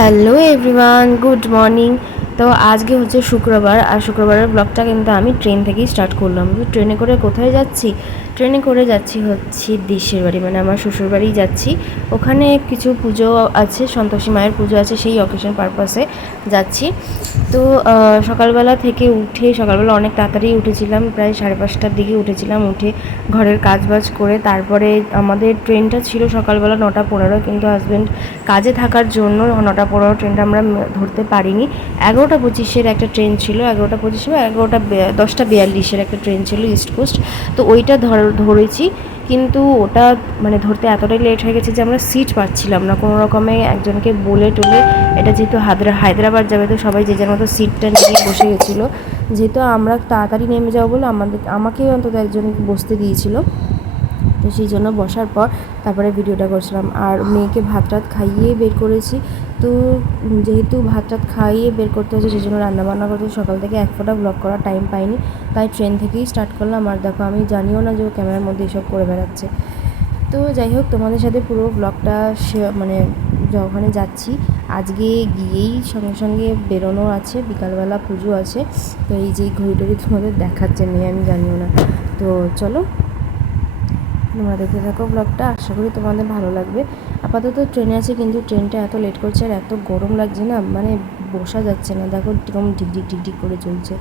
Hello everyone, good morning. তো আজকে হচ্ছে শুক্রবার, আর শুক্রবারের ব্লগটা কিন্তু আমি ট্রেন থেকেই স্টার্ট করলাম। তো ট্রেনে করে কোথায় যাচ্ছি? ট্রেনে করে যাচ্ছি হচ্ছে দেশের বাড়ি, মানে আমার শ্বশুর বাড়ি যাচ্ছি। ওখানে কিছু পুজো আছে, সন্তোষী মায়ের পুজো আছে, সেই অকেশন পারপাসে যাচ্ছি। তো সকালবেলা থেকে সকালবেলা অনেক তাড়াতাড়ি উঠেছিলাম, প্রায় 5:30টার দিকে উঠেছিলাম। উঠে ঘরের কাজবাজ করে তারপরে আমাদের ট্রেনটা ছিল সকালবেলা 9:15, কিন্তু হাজব্যান্ড কাজে থাকার জন্য 9:15 ট্রেনটা আমরা ধরতে পারিনি। 11:25-এর একটা ট্রেন ছিল, 11:25 বা 10:42-এর একটা ট্রেন ছিল ইস্ট কোস্ট। তো ওইটা ধরেছি, কিন্তু ওটা মানে ধরতে এতটাই লেট হয়ে গেছে যে আমরা সিট পাচ্ছিলাম না। কোনো রকমে একজনকে বলে টলে, এটা যেহেতু হায়দ্রাবাদ যাবে, তো সবাই যে যার মতো সিটটা নিয়ে বসে গেছিলো। যেহেতু আমরা তাড়াতাড়ি নেমে যাবো বলে আমাকেই অন্তত একজন বসতে দিয়েছিল। তো সেই জন্য বসার পর তারপরে ভিডিওটা করছিলাম, আর মেয়েকে ভাত টাত খাইয়ে বের করেছি। তো যেহেতু ভাত টাত খাইয়ে বের করতে হচ্ছে, সেই জন্য রান্নাবান্না করতে সকাল থেকে এক ফোঁটা ব্লগ করার টাইম পাইনি, তাই ট্রেন থেকেই স্টার্ট করলাম। আর দেখো, আমি জানিও না যে ও ক্যামেরার মধ্যে এসব করে বেড়াচ্ছে। তো যাই হোক, তোমাদের সাথে পুরো ব্লগটা মানে ওখানে যাচ্ছি। আজকে গিয়েই সঙ্গে সঙ্গে বেরোনো আছে, বিকালবেলা পুজো আছে। তো এই যে ঘড়ি টড়ি তোমাদের দেখাচ্ছে মেয়ে, আমি জানিও না। তো চলো তোমরা দেখতে থাকো ব্লগটা, আশা করি তোমাদের ভালো লাগবে। আপাতত ট্রেনে আছে, কিন্তু ট্রেনটা এত লেট করছে আর এত গরম লাগছে না, মানে বসা যাচ্ছে না। দেখো কিরকম ঢিকঢিক ঢিকঢিক করে চলছে।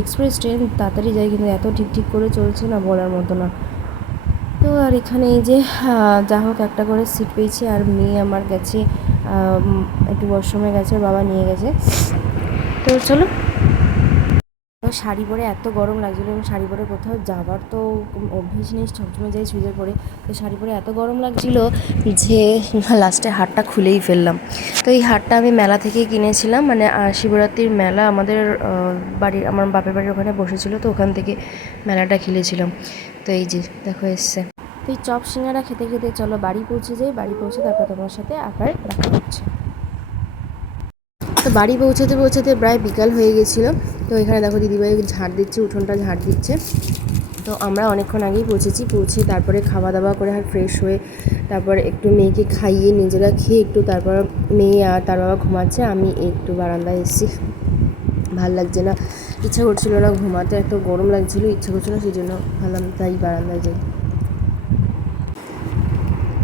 এক্সপ্রেস ট্রেন তাড়াতাড়ি যায়, কিন্তু এত ঠিকঠিক করে চলছে না, বলার মতো না। তো আর এখানে এই যে যা হোক একটা করে সিট পেয়েছি। আর মেয়ে আমার গেছে একটু ওয়াশরুমে গেছে, ওর বাবা নিয়ে গেছে। তো চলো। শাড়ি পরে এত গরম লাগছিলো, এবং শাড়ি পরে কোথাও যাবার তো অভ্যেস নেই, সবসময় যাই চুড়িদার পরে। তো শাড়ি পরে এত গরম লাগছিল যে লাস্টে হারটা খুলেই ফেললাম। তো এই হারটা আমি মেলা থেকেই কিনেছিলাম, মানে শিবরাত্রির মেলা আমাদের আমার বাপের বাড়ির ওখানে বসেছিল, তো ওখান থেকে মেলাটা খেলেছিলাম। তো এই যে দেখো এসছে। তো এই চপ সিঙ্গারা খেতে খেতে চলো বাড়ি পৌঁছে যাই। বাড়ি পৌঁছে তারপর তোমার সাথে আবার দেখা হচ্ছে। তো বাড়ি পৌঁছতে পৌঁছতে প্রায় বিকাল হয়ে গেছিলো। তো এখানে দেখো দিদিভাই ঝাড় দিচ্ছে, উঠোনটা ঝাড় দিচ্ছে। তো আমরা অনেকক্ষণ আগেই পৌঁছে তারপরে খাওয়া দাওয়া করে আর ফ্রেশ হয়ে তারপর একটু মেয়েকে খাইয়ে নিজেরা খেয়ে একটু, তারপর মেয়ে আর তার বাবা ঘুমাচ্ছে, আমি একটু বারান্দায় এসেছি। ভাল লাগছে না, ইচ্ছা করছিল না ঘুমাতে, এত গরম লাগছিলো, ইচ্ছা করছিল, সেই জন্য ভাবলাম তাই বারান্দায় যাই।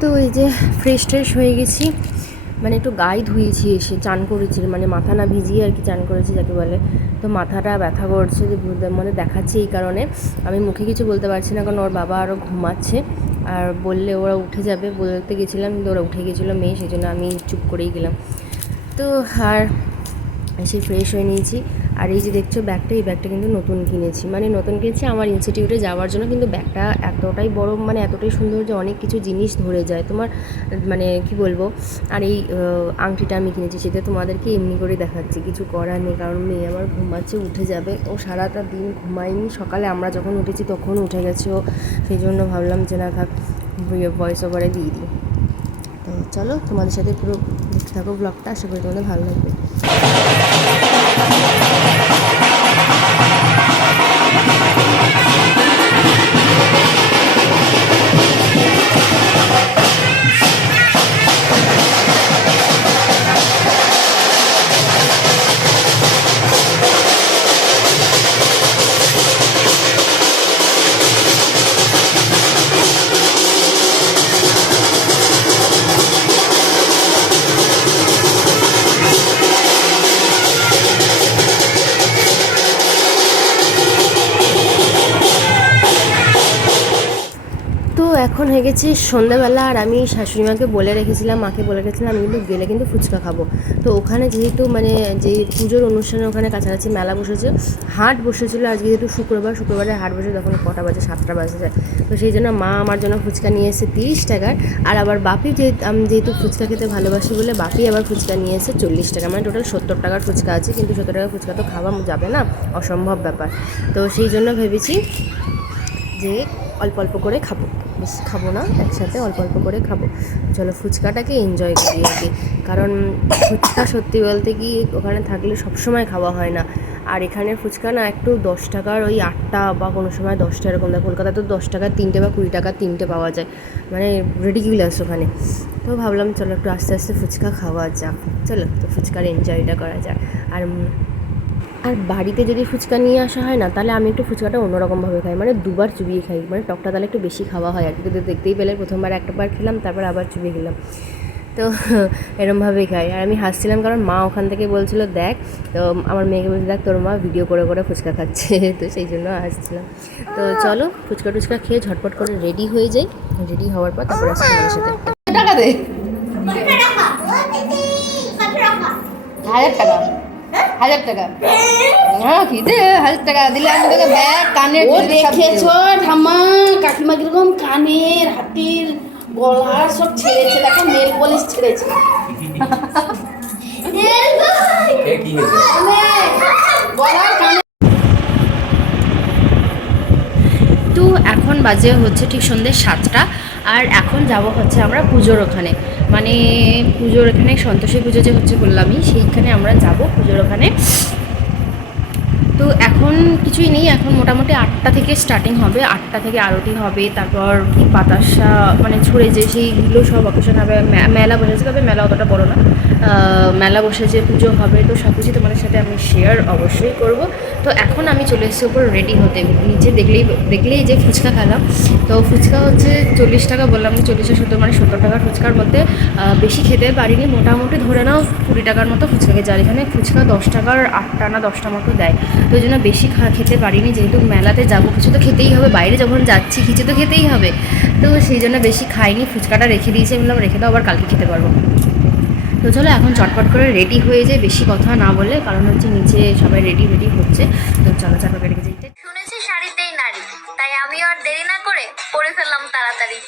তো এই যে ফ্রেশ ট্রেশ হয়ে গেছি, মানে একটু গায়ে ধুয়েছি, এসে চান করেছি, মানে মাথা না ভিজিয়ে আর কি চান করেছি যাকে বলে। তো মাথাটা ব্যথা করছে, যে মানে দেখাচ্ছে, এই কারণে আমি মুখে কিছু বলতে পারছি না, কারণ ওর বাবা আরও ঘুমাচ্ছে। আর বললে ওরা উঠে যাবে, বলতে গেছিলাম, কিন্তু ওরা উঠে গেছিলো মেয়ে, সেই জন্য আমি চুপ করেই গেলাম। তো আর এসে ফ্রেশ হয়ে নিয়েছি। আর এই যে দেখছো ব্যাগটা, এই ব্যাগটা কিন্তু নতুন কিনেছি, মানে নতুন কিনেছি আমার ইনস্টিটিউটে যাওয়ার জন্য। কিন্তু ব্যাগটা এতটাই বড়, মানে এতটাই সুন্দর যে অনেক কিছু জিনিস ধরে যায় তোমার, মানে কি বলবো। আর এই আংটিটা আমি কিনেছি, সেটা তোমাদেরকে এমনি করে দেখাচ্ছি, কিছু করার নেই, কারণ মেয়ে আমার ঘুমাচ্ছে, উঠে যাবে। ও সারাটা দিন ঘুমায়নি, সকালে আমরা যখন উঠেছি তখন উঠে গেছে ও, সেই জন্য ভাবলাম যে না থাক, ভয়েস ওভারে দিয়ে দিই। তো চলো তোমাদের সাথে পুরো দেখতে থাকো ব্লগটা, আশা করি তোমাদের ভালো লাগবে। তো এখন হয়ে গেছে সন্ধ্যাবেলা, আর আমি শাশুড়িমাকে বলে রেখেছিলাম, মাকে বলে রেখেছিলাম আমি কিন্তু গেলে কিন্তু ফুচকা খাবো। তো ওখানে যেহেতু মানে যে পুজোর অনুষ্ঠানে ওখানে কাছাকাছি মেলা বসেছে, হাট বসেছিলো আজকে, যেহেতু শুক্রবারে হাট বসে, তখন কটা বাজে, 7টা বাজে যায়। তো সেই জন্য মা আমার জন্য ফুচকা নিয়ে এসে 30 টাকার। আর আবার বাপি আমি যেহেতু ফুচকা খেতে ভালোবাসি বলে বাপি আবার ফুচকা নিয়ে এসে 40 টাকা, মানে টোটাল 70 টাকার ফুচকা আছে। কিন্তু 70 টাকার ফুচকা তো খাওয়া যাবে না, অসম্ভব ব্যাপার। তো সেই জন্য ভেবেছি যে অল্প অল্প করে খাবো, বেশি খাবো না, একসাথে অল্প অল্প করে খাবো। চলো ফুচকাটাকে এনজয় করি আর কি, কারণ ফুচকা সত্যি বলতে কি ওখানে থাকলে সবসময় খাওয়া হয় না। আর এখানের ফুচকা না একটু 10 টাকার ওই 8টা বা কোনো সময় 10টা এরকম দেয়। কলকাতায় তো 10 টাকার 3টে বা 20 টাকার 3টে পাওয়া যায়, মানে রিডিকুলাস ওখানে। তো ভাবলাম চলো একটু আস্তে আস্তে ফুচকা খাওয়া যাক, চলো তো ফুচকার এনজয়টা করা যাক। আর আর বাড়িতে যদি ফুচকা নিয়ে আসা হয় না, তাহলে আমি একটু ফুচকাটা অন্যরকমভাবে খাই, মানে দুবার চুবিয়ে খাই, মানে টকটা তাহলে একটু বেশি খাওয়া হয় আর কি। তো দেখতেই পেলে প্রথমবার একবার খেলাম, তারপর আবার চুবিয়ে খেলাম, তো এরমভাবেই খাই। আর আমি হাসছিলাম কারণ মা ওখান থেকে বলছিল দেখ, তো আমার মেয়েকে বলছে দেখ তোর মা ভিডিও করে করে ফুচকা খাচ্ছে, তো সেই জন্য হাসছিলাম। তো চলো ফুচকা টুচকা খেয়ে ঝটপট করে রেডি হয়ে যাই, রেডি হওয়ার পর তারপর আসছি তোমার সাথে। টাকা দে, 1000 টাকা, 1000 টাকা। হ্যাঁ কি দে, 1000 টাকা দিলে আমি তোকে ব্যাগ কানের ও দেখেছো ঠাম্মা কাকিমা কিরকম কানের হাতির গলা সব ছেড়েছে, দেখো নেল পলিশ ছেড়েছে। গলার কানে তো এখন বাজে হচ্ছে ঠিক সন্ধ্যে 7টা, আর এখন যাব হচ্ছে আমরা পুজোর ওখানে, মানে পুজোর এখানে সন্তোষী পুজো যে হচ্ছে বললামই, সেইখানে আমরা যাব পুজোর ওখানে। তো এখন কিছুই নেই, এখন মোটামুটি 8টা থেকে স্টার্টিং হবে, 8টা থেকে আরতি হবে, তারপর কি বাতাসা মানে ছুঁড়ে যে সেইগুলো সব অকেশন হবে, মেলা বসেছে, তবে মেলা অতটা বড় না, মেলা বসেছে, পুজো হবে, তো সব কিছু তোমাদের সাথে আমি শেয়ার অবশ্যই করব। তো এখন আমি চলে এসেছি ওপর রেডি হতে, নিচে দেখলেই যে ফুচকা খেলাম, তো ফুচকা হচ্ছে 40 টাকা বললাম, 40-70 মানে 70 টাকার ফুচকার মধ্যে বেশি খেতে পারিনি, মোটামুটি ধরে নাও 20 টাকার মতো ফুচকা খেয়েছে। আর এখানে ফুচকা 10 টাকার 8টা না 10টা মতো দেয়, তো ওই জন্য বেশি খেতে পারিনি, যেহেতু মেলাতে যাবো কিছু তো খেতেই হবে, বাইরে যখন যাচ্ছি কিছু তো খেতেই হবে, তো সেই জন্য বেশি খাইনি, ফুচকাটা রেখে দিয়েছি, বললাম রেখে দাও আবার কালকে খেতে পারবো। তো চলো এখন চটপট করে রেডি হয়ে যায়, বেশি কথা না বলে, কারণ হচ্ছে নিচে সবাই রেডি হচ্ছে, তো চলো চটপট রেখে যাই। শুনেছি শাড়িতেই নারী, তাই আমিও আর দেরি না করে পরে ফেললাম তাড়াতাড়ি।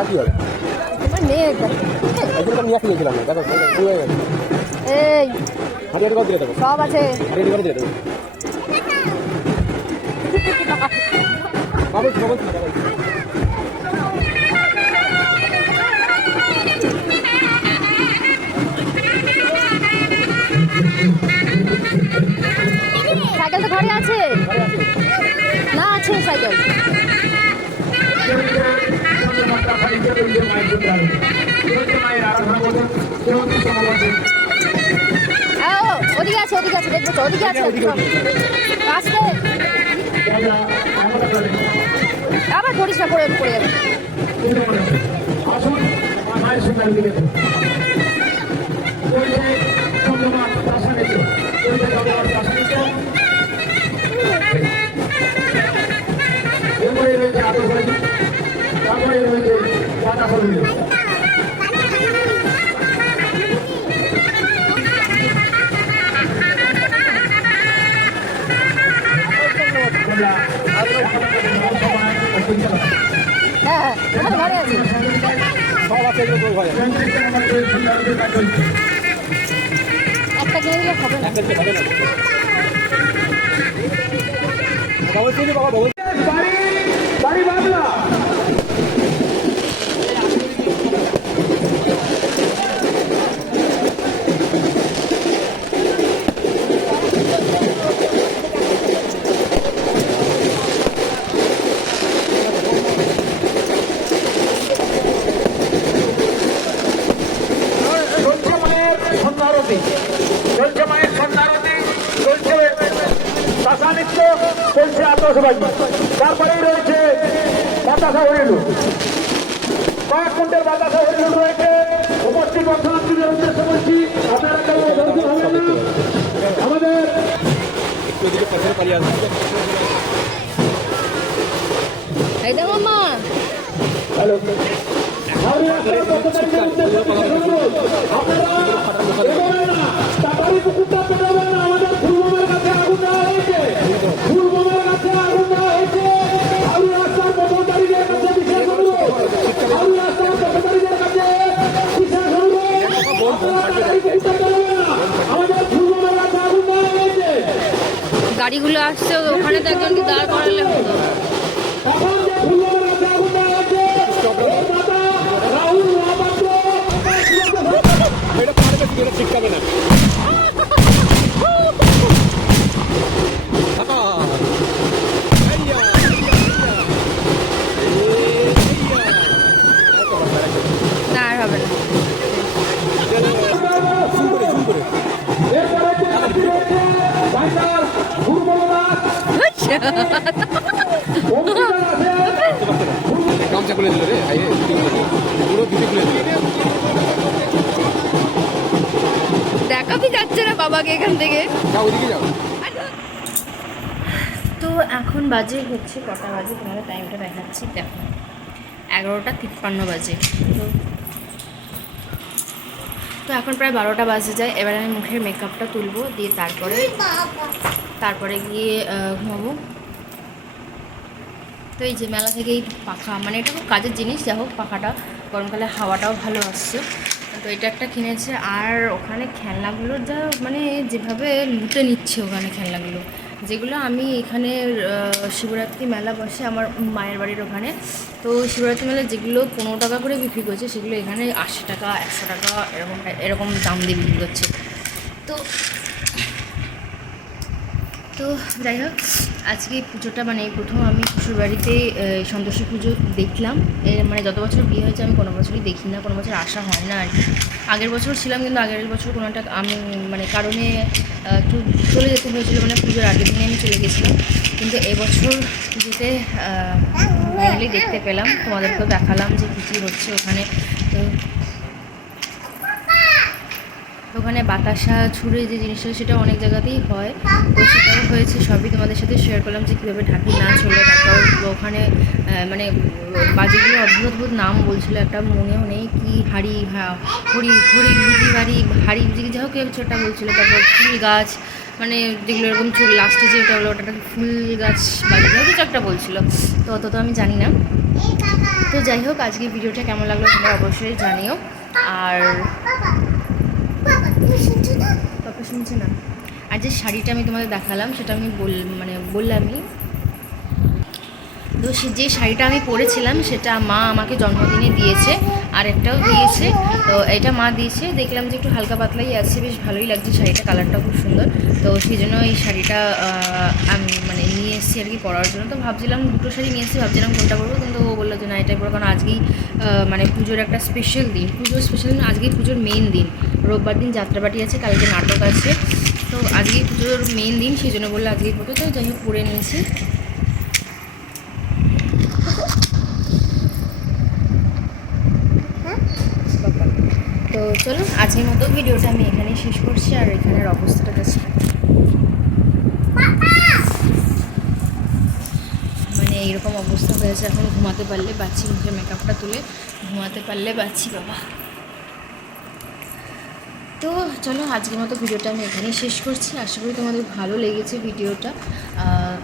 রাখি হবে তোমার মেয়ে একদম নিয়ে আসছিলাম না দেখো এই হারিয়ার কত দিয়ে দেবো সব আছে হারিয়ার কত দিয়ে দেবো বাবু বাবু ওদিকে আছে দেখবো তো, ওদিকে আছে আসবে। আবার পড়িস না, পড়ে যাবে। তারপরে রয়েছে পাতা ফল। হ্যাঁ, ঘরে আছে। একটা কিনে দিলে হবে না। বাড়ি বাংলা চলছে মায়ের সন্ধ্যারতি, চলছে ভাষা নৃত্য, চলছে আতশবাজি, তারপরেই রয়েছে বাতাসা হরিলুট। কয়েক কুইন্টাল বাতাসা হরিলুট রয়েছে। উপস্থিত দর্শনার্থীদের উদ্দেশ্যে বলছি, আপনারা কেউ অবরুদ্ধ হবেন না। আমাদের এই দেখো মা, হ্যালো আপনারা টাকারি পুকুরটা পেটাবেন না। আমাদের ফুলবোমের কাছে আগুন দেওয়া হয়েছে, ফুলবোমের কাছে আগুন দেওয়া হয়েছে। আলু রাস্তার পথচারীদের কাছে বিশেষ অনুরোধ, আলু রাস্তার পথচারীদের কাছে বিশেষ অনুরোধ, আপনারা টাকারি পুকুরটা পেটাবেন না। আমাদের ফুলবোমের কাছে আগুন দেওয়া হয়েছে। গাড়িগুলো আসছে, ওখানে তো একজনকে দাঁড় করালে হতো। এখন যে ফুলবোমের কাছে আগুন দেওয়া হয়েছে, দাদা রাহুল মহাপাত্র ঠিক পাবে না। না আর হবে না। গামছা খুলে দিল রে, পুরো দিতে খুলে দিল। দেখাবি যাচ্ছে না বাবাকে এখান থেকে। যাও ওইদিকে যাও। তো এখন বাজে হচ্ছে কটা বাজে, তোমাদের টাইমটা দেখাচ্ছি। দেখো 11:53 বাজে। তো এখন প্রায় 12টা বাজে যায়। এবার আমি মুখের মেকআপটা তুলবো, দিয়ে তারপরে গিয়ে ঘুমাবো। তো এই যে মেলা থেকে এই পাখা, মানে এটা খুব কাজের জিনিস, যা হোক পাখাটা গরমকালে হাওয়াটাও ভালো আসছে। তো এটা একটা কিনেছে। আর ওখানে খেলনাগুলোর যা মানে যেভাবে লুটে নিচ্ছে ওখানে খেলনাগুলো, যেগুলো আমি এখানে শিবরাত্রি মেলা বসে আমার মায়ের বাড়ির ওখানে। তো শিবরাত্রি মেলা যেগুলো 15 টাকা করে বিক্রি করছে, সেগুলো এখানে 80 টাকা 100 টাকা এরকম দাম দিয়ে বিক্রি করছে। তো যাই হোক, আজকে পুজোটা মানে এই প্রথম আমি শ্বশুরবাড়িতে সন্তোষী পুজো দেখলাম। মানে যত বছর বিয়ে হয়েছে আমি কোনো বছরই দেখি না, কোনো বছর আসা হয় না আর কি। আগের বছর ছিলাম, কিন্তু আগের বছর কোনো একটা আমি মানে কারণে একটু চলে যেতে হয়েছিলো, মানে পুজোর আগের দিনে আমি চলে গেছিলাম। কিন্তু এবছর পুজোতে ফাইনালি দেখতে পেলাম, তোমাদেরকেও দেখালাম যে কী কী হচ্ছে ওখানে। তো ওখানে বাতাসা ছুঁড়ে যে জিনিসটা, সেটা অনেক জায়গাতেই হয়, তো সেটাও হয়েছে। সবই তোমাদের সাথে শেয়ার করলাম যে কীভাবে ঢাকি নাচ হলো। তারপর ওখানে মানে বাজিগুলো অদ্ভুত অদ্ভুত নাম বলছিলো, একটা মনেও নেই কি হাড়ি হরি হরি ঘুটি বাড়ি হাড়ি যা হোক কিছু একটা বলছিলো। তারপর ফুল গাছ, মানে যেগুলো এরকম চুল লাস্টে যে ওটা হলো, ওটা ফুল গাছ বাজি কিছু একটা বলছিলো। তো অত তো আমি জানি না। তো যাই হোক, আজকে ভিডিওটা কেমন লাগলো তোমরা অবশ্যই জানিও। আর পাপা শুনছে না। আর যে শাড়িটা আমি তোমাদের দেখালাম, সেটা আমি বললামই। তো যে শাড়িটা আমি পরেছিলাম সেটা মা আমাকে জন্মদিনে দিয়েছে, আর একটাও দিয়েছে। তো এটা মা দিয়েছে, দেখলাম যে একটু হালকা পাতলাই আছে, বেশ ভালোই লাগছে শাড়িটা, কালারটা খুব সুন্দর। তো সেই জন্য এই শাড়িটা আমি মানে নিয়ে এসেছি আর কি পরার জন্য। তো ভাবছিলাম দুটো শাড়ি নিয়ে এসেছি, ভাবছিলাম কোনটা পরবো, কিন্তু ও বললো যে না এটাই পরবো, কারণ আজকেই মানে পুজোর একটা স্পেশাল দিন, পুজোর স্পেশাল দিন, আজকেই পুজোর মেন দিন। রোববার দিন যাত্রাবাটি আছে, কালকে নাটক আছে, তো আজকেই পুজোর মেন দিন, সেই জন্য বললো আজকেই পরতে। তো যাই হোক পরে নিয়েছি। তো চলুন আজকের মতো ভিডিওটা আমি এখানেই শেষ করছি, আর এখানের অবস্থাটা কাছে মানে এইরকম অবস্থা হয়েছে, এখন ঘুমাতে পারলে বাচ্চি, মুখে মেকআপটা তুলে ঘুমাতে পারলে বাচ্চি বাবা। তো চলো আজকের মতো ভিডিওটা আমি এখানেই শেষ করছি, আশা করি তোমাদের ভালো লেগেছে ভিডিওটা।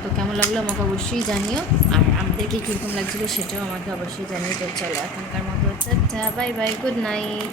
তো কেমন লাগলো আমাকে অবশ্যই জানিও, আর আমাদেরকে কীরকম লাগছিলো সেটাও আমাকে অবশ্যই জানিও। তো চলো এখনকার মতো tata, bye bye, good night.